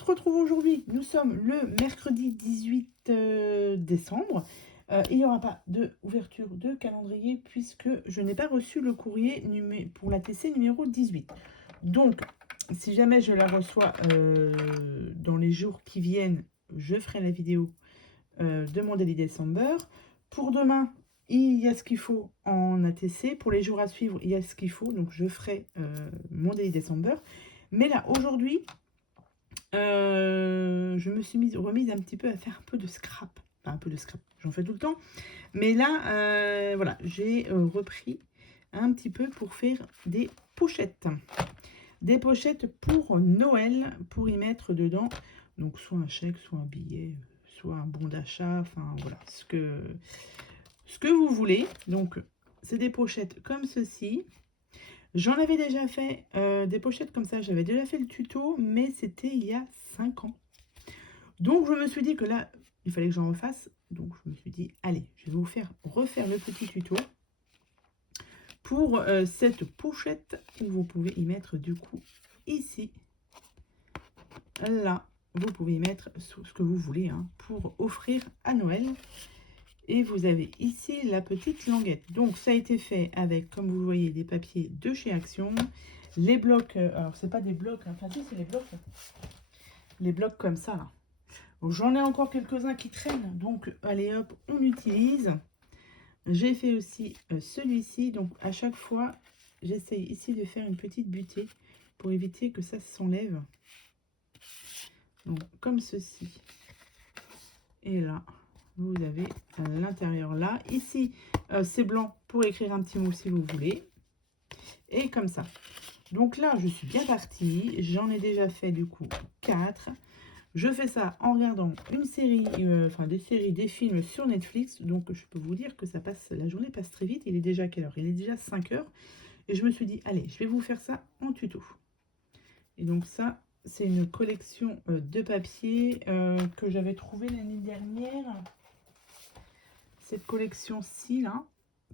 se retrouve aujourd'hui. Nous sommes le mercredi 18 décembre. Il n'y aura pas d'ouverture de calendrier puisque je n'ai pas reçu le courrier pour la TC numéro 18. Donc, si jamais je la reçois dans les jours qui viennent, je ferai la vidéo de mon Daily December. Pour demain, il y a ce qu'il faut en ATC. Pour les jours à suivre, il y a ce qu'il faut. Donc, je ferai mon Daily December. Mais là, aujourd'hui, je me suis remise un petit peu à faire un peu de scrap. Enfin, un peu de scrap, j'en fais tout le temps. Mais là, voilà, j'ai repris un petit peu pour faire des pochettes. Des pochettes pour Noël, pour y mettre dedans. Donc, soit un chèque, soit un billet, soit un bon d'achat. Enfin, voilà, ce que vous voulez. Donc, c'est des pochettes comme ceci. J'en avais déjà fait des pochettes comme ça, j'avais déjà fait le tuto, mais c'était il y a 5 ans. Donc je me suis dit que là, il fallait que j'en refasse. Donc je me suis dit, allez, je vais vous refaire le petit tuto pour cette pochette où vous pouvez y mettre du coup ici, là, vous pouvez y mettre ce que vous voulez hein, pour offrir à Noël. Et vous avez ici la petite languette. Donc, ça a été fait avec, comme vous voyez, des papiers de chez Action. Les blocs, alors c'est pas des blocs, hein, enfin si, c'est les blocs. Les blocs comme ça, là. J'en ai encore quelques-uns qui traînent. Donc, allez hop, on utilise. J'ai fait aussi celui-ci. Donc, à chaque fois, j'essaye ici de faire une petite butée pour éviter que ça s'enlève. Donc, comme ceci. Et là. Vous avez à l'intérieur là. Ici, c'est blanc pour écrire un petit mot si vous voulez. Et comme ça. Donc là, je suis bien partie. J'en ai déjà fait du coup 4. Je fais ça en regardant une série, des films sur Netflix. Donc je peux vous dire que ça passe, la journée passe très vite. Il est déjà quelle heure? Il est déjà 5 heures. Et je me suis dit, allez, je vais vous faire ça en tuto. Et donc ça, c'est une collection de papier que j'avais trouvé l'année dernière. Cette collection-ci, là,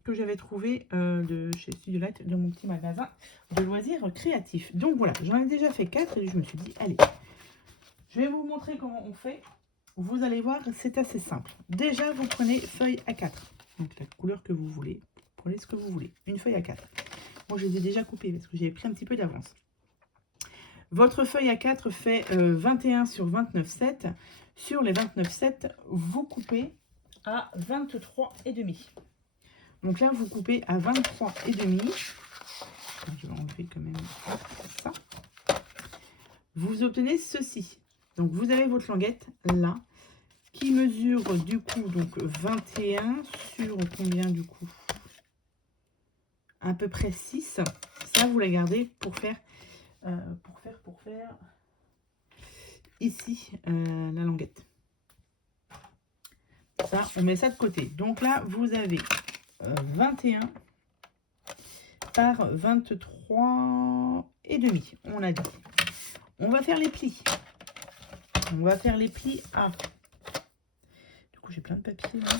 que j'avais trouvée de chez Studiolite, dans mon petit magasin de loisirs créatifs. Donc voilà, j'en ai déjà fait 4 et je me suis dit, allez, je vais vous montrer comment on fait. Vous allez voir, c'est assez simple. Déjà, vous prenez feuille A4. Donc la couleur que vous voulez, prenez ce que vous voulez. Une feuille A4. Moi, je les ai déjà coupées parce que j'ai pris un petit peu d'avance. Votre feuille A4 fait 21 sur 29,7. Sur les 29,7, vous coupez à 23,5. Donc là, vous coupez à 23,5. Je vais enlever quand même ça. Vous obtenez ceci. Donc vous avez votre languette là, qui mesure du coup donc 21 sur combien du coup? À peu près 6. Ça, vous la gardez pour faire ici la languette. Ça, on met ça de côté. Donc là, vous avez 21 par 23,5. On l'a dit. On va faire les plis. On va faire les plis à... Du coup, j'ai plein de papier là.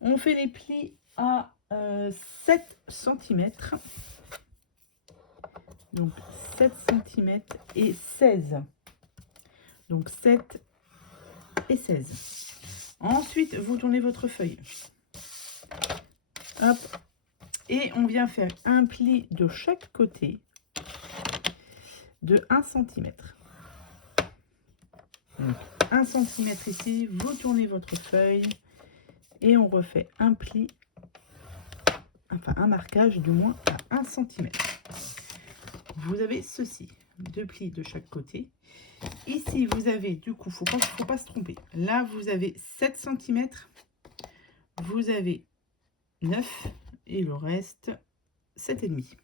On fait les plis à 7 cm. Donc 7 cm et 16. Donc 7 et 16. Ensuite, vous tournez votre feuille. Hop. Et on vient faire un pli de chaque côté de 1 cm. Donc 1 cm ici, vous tournez votre feuille et on refait un pli, enfin un marquage du moins à 1 cm. Vous avez ceci, 2 plis de chaque côté. Ici, vous avez, du coup, faut pas se tromper. Là, vous avez 7 cm, vous avez 9 et le reste 7,5.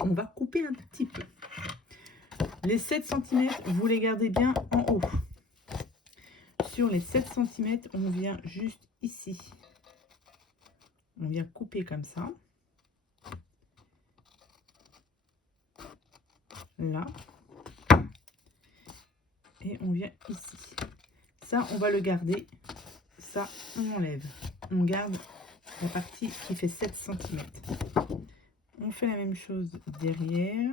On va couper un petit peu. Les 7 cm, vous les gardez bien en haut. Sur les 7 cm, on vient juste ici. On vient couper comme ça. Là. Et on vient ici. Ça, on va le garder. Ça, on enlève. On garde la partie qui fait 7 cm. On fait la même chose derrière.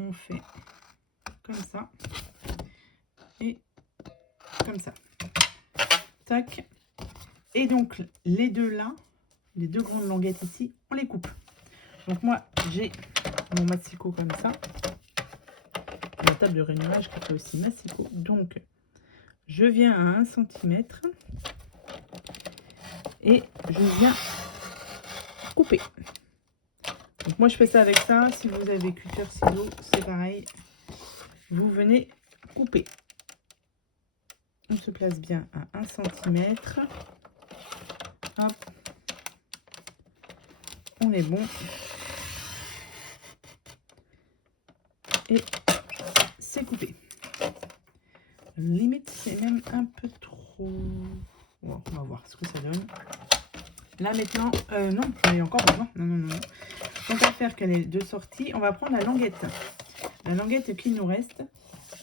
on fait comme ça et comme ça. Tac. Et donc les deux là, les deux grandes languettes ici, on les coupe. Donc moi j'ai mon massicot comme ça, la table de rainurage qui fait aussi massicot. Donc je viens à 1 cm et je viens couper. Donc moi je fais ça avec ça. Si vous avez cutter ciseaux, c'est pareil. Vous venez couper. On se place bien à 1 cm. Hop. On est bon. Et c'est coupé. Limite, c'est même un peu trop. Bon, on va voir ce que ça donne. Là maintenant, non, il y a encore besoin. Non. On va faire qu'elle est de sortie. On va prendre la languette. La languette qu'il nous reste.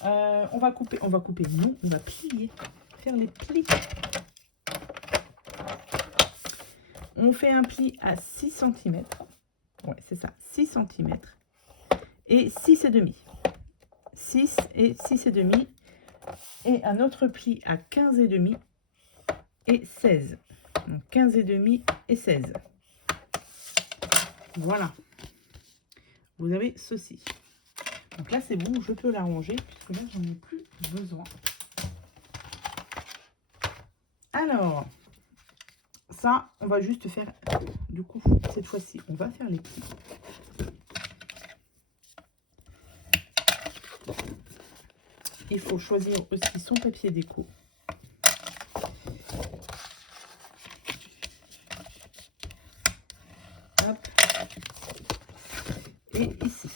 On va couper. Non, on va plier. Faire les plis. On fait un pli à 6 cm. Ouais, c'est ça, 6 cm. Et 6,5. 6 et 6,5. Et un autre pli à 15,5 et 16. Donc 15,5 et 16. Voilà. Vous avez ceci. Donc là, c'est bon, je peux la ranger puisque là, j'en ai plus besoin. Alors, ça, on va juste faire, du coup, cette fois-ci, on va faire les plis. Il faut choisir aussi son papier déco. Hop. Et ici.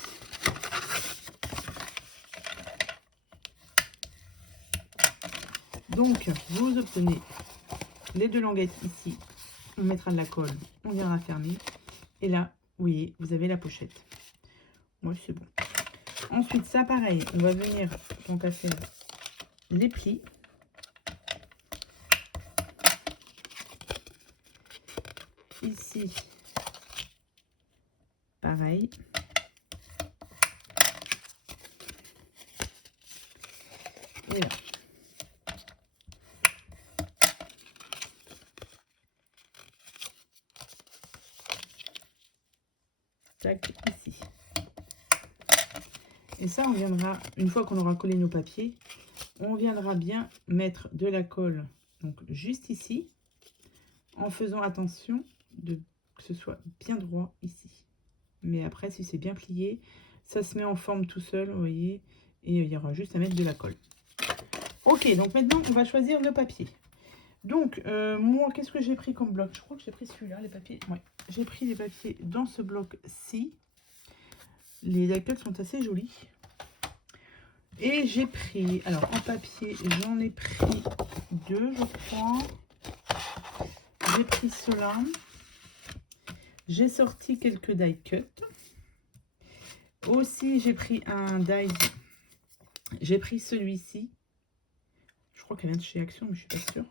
Donc, vous obtenez les deux languettes ici. On mettra de la colle, on viendra fermer. Et là, vous voyez, vous avez la pochette. Moi, c'est bon. Ensuite, ça pareil, on va venir donc à faire les plis. Ici, pareil. Et là. Tac, ici. Et ça, on viendra, une fois qu'on aura collé nos papiers, on viendra bien mettre de la colle, donc juste ici, en faisant attention que ce soit bien droit ici. Mais après, si c'est bien plié, ça se met en forme tout seul, vous voyez, et il y aura juste à mettre de la colle. Ok, donc maintenant, on va choisir le papier. Donc, moi, qu'est-ce que j'ai pris comme bloc? Je crois que j'ai pris celui-là, les papiers. Ouais, j'ai pris les papiers dans ce bloc-ci. Les die cuts sont assez jolis. Et j'ai pris, alors en papier, j'en ai pris 2, je crois. J'ai pris cela. J'ai sorti quelques die cuts. Aussi, j'ai pris un die. J'ai pris celui-ci. Je crois qu'elle vient de chez Action, mais je suis pas sûre.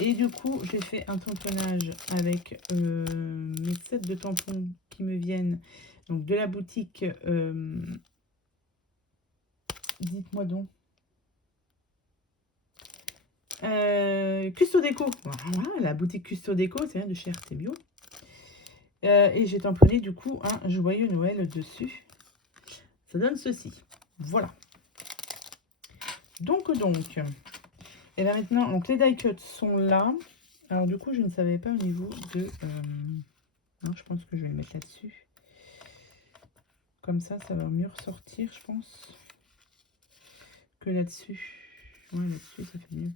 Et du coup, j'ai fait un tamponnage avec mes sets de tampons qui me viennent donc de la boutique. Dites-moi donc. Custo Déco. Voilà, la boutique Custo Déco, c'est de chez RT Bio. Et j'ai tamponné du coup un joyeux Noël dessus. Ça donne ceci. Voilà. Donc. Et là maintenant, donc les die cuts sont là. Alors du coup, je ne savais pas au niveau de... non, je pense que je vais le mettre là-dessus. Comme ça, ça va mieux ressortir, je pense, que là-dessus. Ouais, là-dessus, ça fait mieux.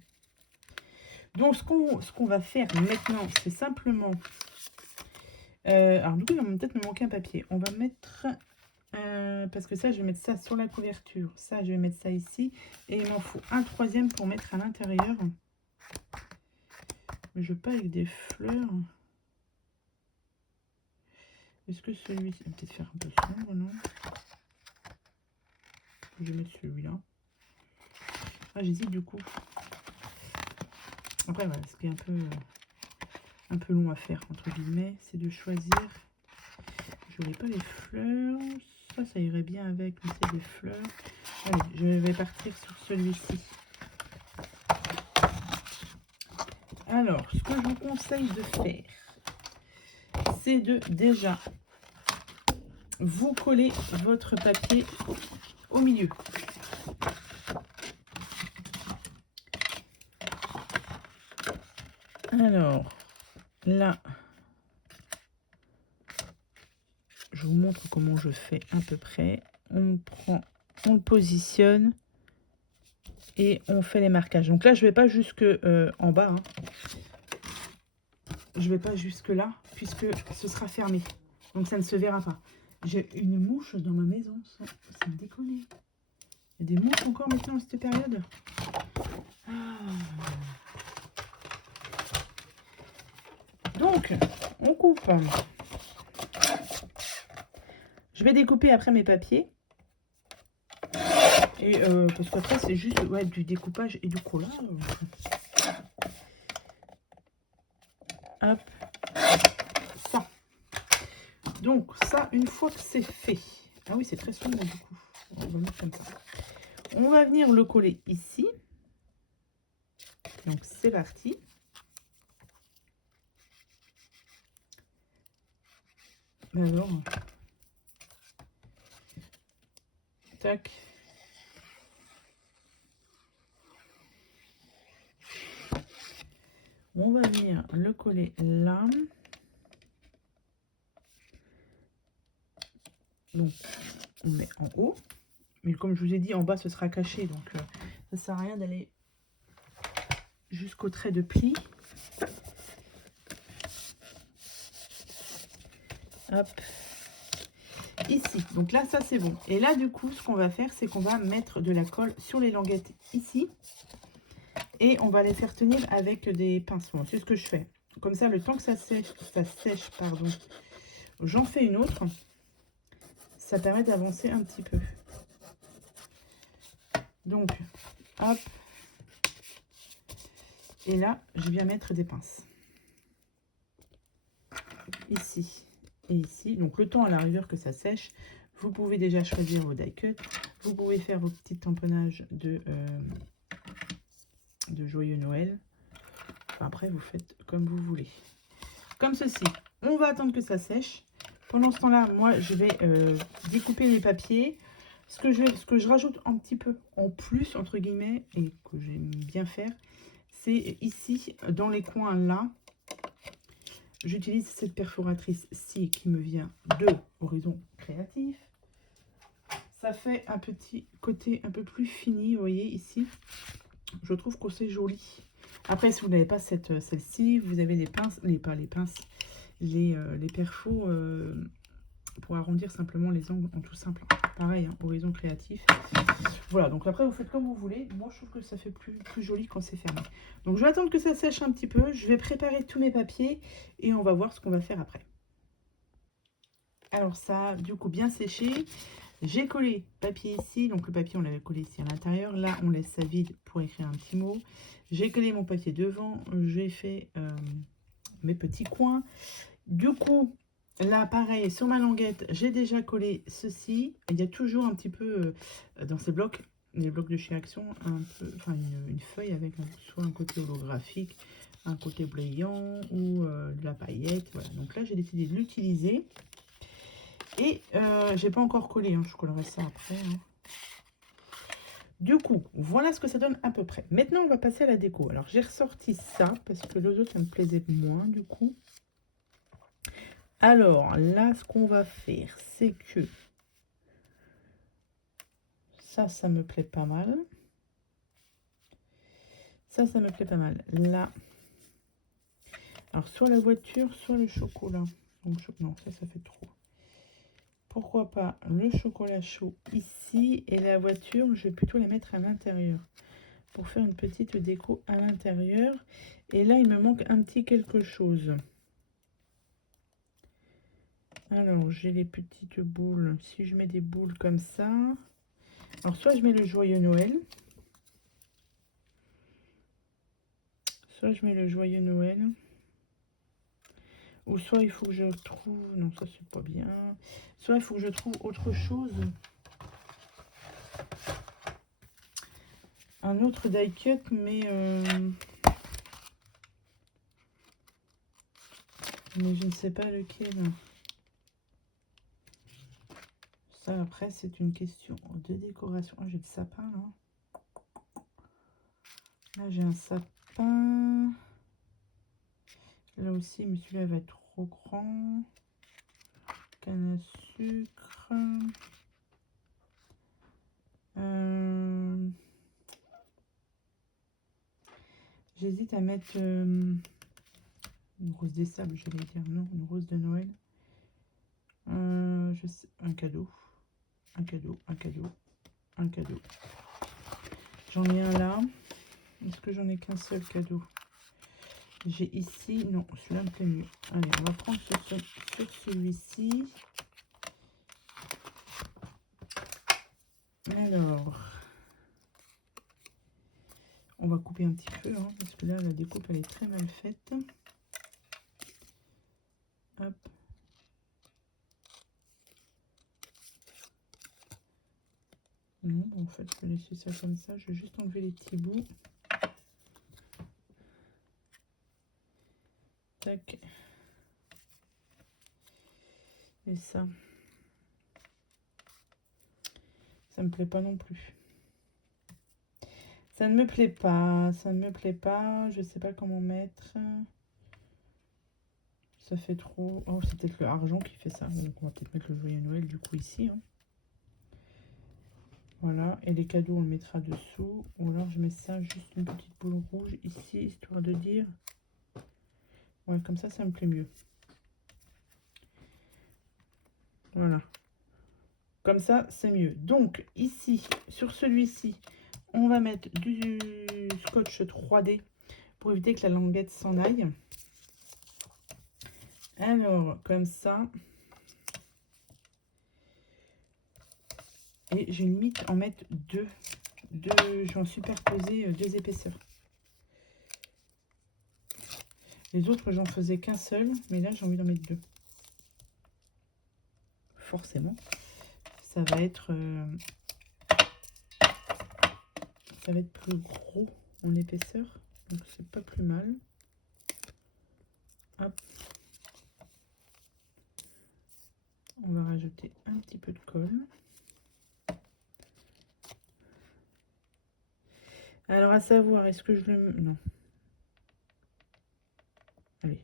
Donc, ce qu'on va faire maintenant, c'est simplement... alors du coup, il va peut-être me manquer un papier. On va mettre... parce que ça, je vais mettre ça sur la couverture. Ça, je vais mettre ça ici. Et il m'en faut un troisième pour mettre à l'intérieur. Mais je veux pas avec des fleurs. Est-ce que celui-ci va peut-être faire un peu sombre, non? Je vais mettre celui-là. Ah, j'hésite du coup. Après, voilà, ce qui est un peu long à faire, entre guillemets, c'est de choisir. Je voulais pas les fleurs. ça irait bien avec, mais c'est des fleurs. Allez, je vais partir sur celui-ci. Alors, ce que je vous conseille de faire, c'est de déjà vous coller votre papier au milieu. Alors, là, je vous montre comment je fais à peu près. On prend, on le positionne et on fait les marquages. Donc là, je ne vais pas jusque en bas. Hein. Je ne vais pas jusque là, puisque ce sera fermé. Donc ça ne se verra pas. J'ai une mouche dans ma maison, ça me déconne. Il y a des mouches encore maintenant à cette période. Donc, on coupe. Je vais découper après mes papiers. Et parce qu'après, c'est juste du découpage et du collage. Hop. Ça. Donc, ça, une fois que c'est fait. Ah oui, c'est très sombre du coup. On va mettre comme ça. On va venir le coller ici. Donc, c'est parti. Alors, tac. On va venir le coller là. Donc, on met en haut. Mais comme je vous ai dit, en bas, ce sera caché. Donc, ça ne sert à rien d'aller jusqu'au trait de pli. Hop. Ici. Donc là, ça, c'est bon. Et là, du coup, ce qu'on va faire, c'est qu'on va mettre de la colle sur les languettes ici. Et on va les faire tenir avec des pinceaux. C'est ce que je fais. Comme ça, le temps que ça sèche, pardon, j'en fais une autre. Ça permet d'avancer un petit peu. Donc, hop. Et là, je viens mettre des pinces. Ici et ici. Donc, le temps à la rigueur que ça sèche. Vous pouvez déjà choisir vos die cuts. Vous pouvez faire vos petits tamponnages de joyeux Noël. Enfin, après, vous faites comme vous voulez. Comme ceci. On va attendre que ça sèche. Pendant ce temps-là, moi, je vais découper les papiers. Ce que je rajoute un petit peu en plus, entre guillemets, et que j'aime bien faire, c'est ici, dans les coins là, j'utilise cette perforatrice-ci qui me vient de Horizon Créatif. Ça fait un petit côté un peu plus fini, vous voyez, ici. Je trouve que c'est joli. Après, si vous n'avez pas celle-ci, vous avez les pinces, les perfos pour arrondir simplement les angles en tout simple. Pareil, hein, Horizon Créatif. Voilà, donc après, vous faites comme vous voulez. Moi, je trouve que ça fait plus joli quand c'est fermé. Donc, je vais attendre que ça sèche un petit peu. Je vais préparer tous mes papiers et on va voir ce qu'on va faire après. Alors, ça a du coup bien séché. J'ai collé papier ici. Donc, le papier, on l'avait collé ici à l'intérieur. Là, on laisse ça vide pour écrire un petit mot. J'ai collé mon papier devant. J'ai fait mes petits coins. Du coup, là, pareil, sur ma languette, j'ai déjà collé ceci. Il y a toujours un petit peu dans ces blocs, les blocs de chez Action, une feuille avec soit un côté holographique, un côté brillant ou de la paillette. Voilà. Donc là, j'ai décidé de l'utiliser. Et j'ai pas encore collé, hein. Je collerai ça après. Hein. Du coup, voilà ce que ça donne à peu près. Maintenant, on va passer à la déco. Alors, j'ai ressorti ça parce que les autres, ça me plaisait moins du coup. Alors, là, ce qu'on va faire, c'est que ça me plaît pas mal. Ça me plaît pas mal. Là, alors, soit la voiture, soit le chocolat. Donc, non, ça fait trop. Pourquoi pas le chocolat chaud ici et la voiture, je vais plutôt la mettre à l'intérieur pour faire une petite déco à l'intérieur. Et là, il me manque un petit quelque chose. Alors, j'ai les petites boules. Si je mets des boules comme ça, alors soit je mets le joyeux Noël, soit je mets le joyeux Noël. Ou soit il faut que je trouve... Non, ça c'est pas bien. Soit il faut que je trouve autre chose. Un autre die cut, mais je ne sais pas lequel. Ça, après, c'est une question de décoration. Ah, j'ai le sapin, là. Là, j'ai un sapin. Là aussi, mais celui-là va être trop grand. Canne à sucre. J'hésite à mettre une rose des sables, je vais dire. Non, une rose de Noël. Je sais, un cadeau. Un cadeau, un cadeau, un cadeau. J'en ai un là. Est-ce que j'en ai qu'un seul cadeau? J'ai ici... Non, celui-là me plaît mieux. Allez, on va prendre sur celui-ci. Alors... On va couper un petit peu, hein, parce que là, la découpe, elle est très mal faite. Hop. Non, en fait, je vais laisser ça comme ça. Je vais juste enlever les petits bouts. Tac. Et ça. Ça me plaît pas non plus. Ça ne me plaît pas. Ça ne me plaît pas. Je sais pas comment mettre. Ça fait trop... Oh, c'est peut-être le argent qui fait ça. Donc, on va peut-être mettre le joyeux Noël, du coup, ici. Hein. Voilà. Et les cadeaux, on le mettra dessous. Ou alors, je mets ça, juste une petite boule rouge ici, histoire de dire... Ouais, comme ça me plaît mieux. Voilà. Comme ça, c'est mieux. Donc, ici, sur celui-ci, on va mettre du scotch 3D pour éviter que la languette s'en aille. Alors, comme ça. Et j'ai limite en mettre deux. Je vais en superposer deux épaisseurs. Les autres, j'en faisais qu'un seul, mais là, j'ai envie d'en mettre deux. Forcément. Ça va être plus gros en épaisseur. Donc, c'est pas plus mal. Hop. On va rajouter un petit peu de colle. Alors, à savoir, est-ce que je le... Non. Allez.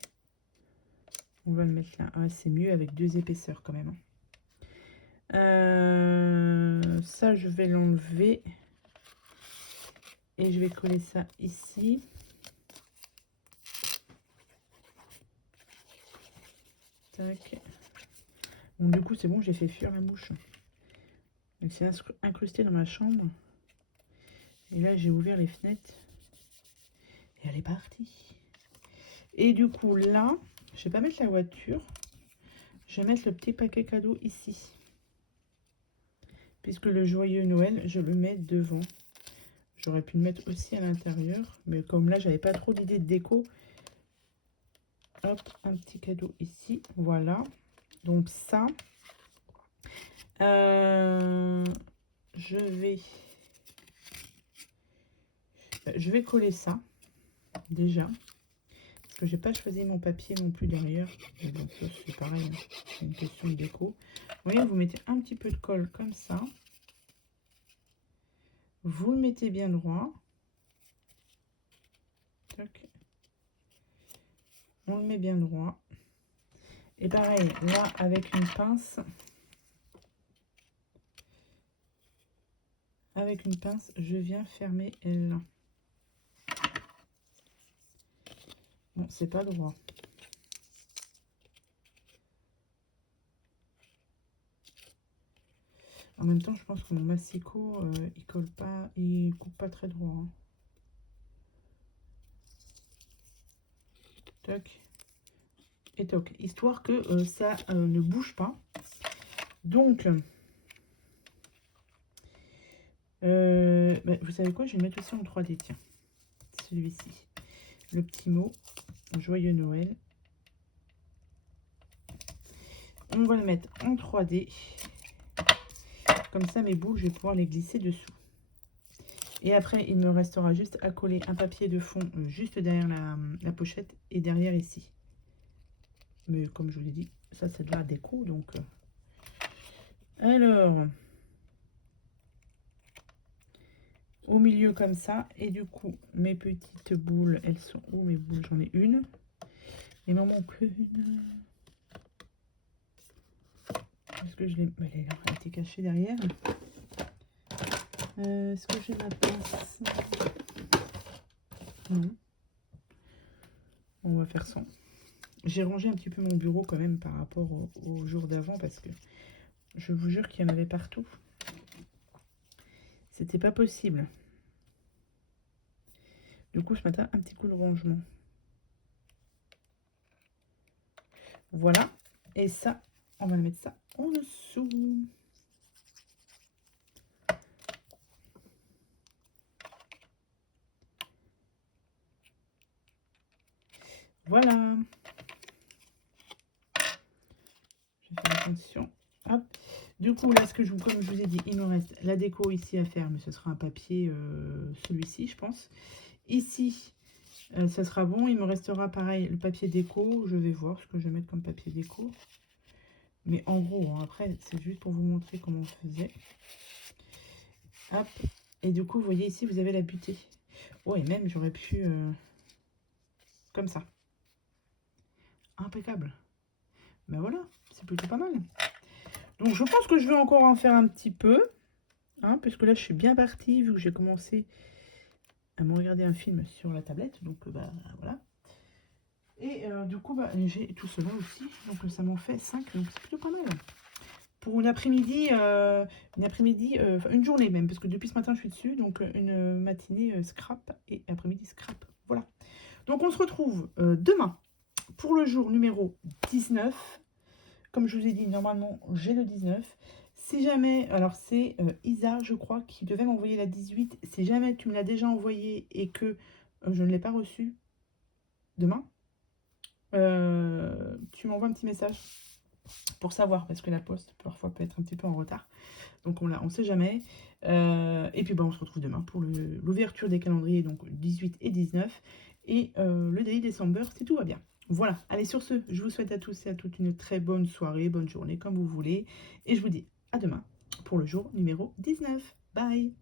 On va le mettre là. Ah, c'est mieux avec deux épaisseurs quand même. Ça, je vais l'enlever. Et je vais coller ça ici. Tac. Bon, du coup, c'est bon, j'ai fait fuir la mouche. Donc, c'est incrusté dans ma chambre. Et là, j'ai ouvert les fenêtres. Et elle est partie. Et du coup, là, je vais pas mettre la voiture. Je vais mettre le petit paquet cadeau ici. Puisque le joyeux Noël, je le mets devant. J'aurais pu le mettre aussi à l'intérieur. Mais comme là, j'avais pas trop d'idées de déco. Hop, un petit cadeau ici. Voilà. Donc ça. Je vais coller ça. Déjà. Parce que j'ai pas choisi mon papier non plus derrière. Et donc ça, c'est pareil. Hein. C'est une question de déco. Vous voyez, vous mettez un petit peu de colle comme ça. Vous le mettez bien droit. Tac. On le met bien droit. Et pareil, là, avec une pince. Avec une pince, je viens fermer là. Bon, c'est pas droit. En même temps, je pense que mon massicot, il colle pas, il coupe pas très droit. Hein. Toc. Et toc. Histoire que ça ne bouge pas. Donc, vous savez quoi? Je vais le mettre aussi en 3D, tiens. Celui-ci. Le petit mot, joyeux Noël. On va le mettre en 3D. Comme ça, mes boules, je vais pouvoir les glisser dessous. Et après, il me restera juste à coller un papier de fond juste derrière la pochette et derrière ici. Mais comme je vous l'ai dit, ça c'est de la déco. Donc, alors, au milieu comme ça. Et du coup, mes petites boules, elles sont où mes boules? J'en ai une. Il m'en manque une. Est-ce que je l'ai... Elle est là, elle était cachée derrière. Est-ce que j'ai ma pince? Non. On va faire sans. J'ai rangé un petit peu mon bureau quand même par rapport au jour d'avant parce que je vous jure qu'il y en avait partout. C'était pas possible. Du coup, ce matin, un petit coup de rangement. Voilà. Et ça, on va le mettre ça en dessous. Voilà. Je fais attention. Hop. Du coup, là, comme je vous ai dit, il me reste la déco ici à faire, mais ce sera un papier, celui-ci, je pense. Ici, ça sera bon. Il me restera pareil le papier déco. Je vais voir ce que je vais mettre comme papier déco. Mais en gros, hein, après, c'est juste pour vous montrer comment on faisait. Hop. Et du coup, vous voyez ici, vous avez la butée. Oh, et même, j'aurais pu... comme ça. Impeccable. Ben voilà, c'est plutôt pas mal. Donc, je pense que je vais encore en faire un petit peu. Hein, puisque là, je suis bien partie, vu que j'ai commencé à me regarder un film sur la tablette. Donc, bah, voilà. Et du coup, bah, j'ai tout cela aussi. Donc, ça m'en fait 5. Donc, c'est plutôt pas mal. Pour une après-midi, une journée même, parce que depuis ce matin, je suis dessus. Donc, une matinée scrap et après-midi scrap. Voilà. Donc, on se retrouve demain pour le jour numéro 19. Comme je vous ai dit, normalement, j'ai le 19. Si jamais, alors c'est Isa, je crois, qui devait m'envoyer la 18. Si jamais tu me l'as déjà envoyé et que je ne l'ai pas reçu demain, tu m'envoies un petit message pour savoir, parce que la poste parfois peut être un petit peu en retard. Donc on ne sait jamais. Et puis bah, on se retrouve demain pour l'ouverture des calendriers, donc 18 et 19. Et le Daily December, si tout va bien. Voilà, allez sur ce, je vous souhaite à tous et à toutes une très bonne soirée, bonne journée, comme vous voulez. Et je vous dis à demain pour le jour numéro 19. Bye!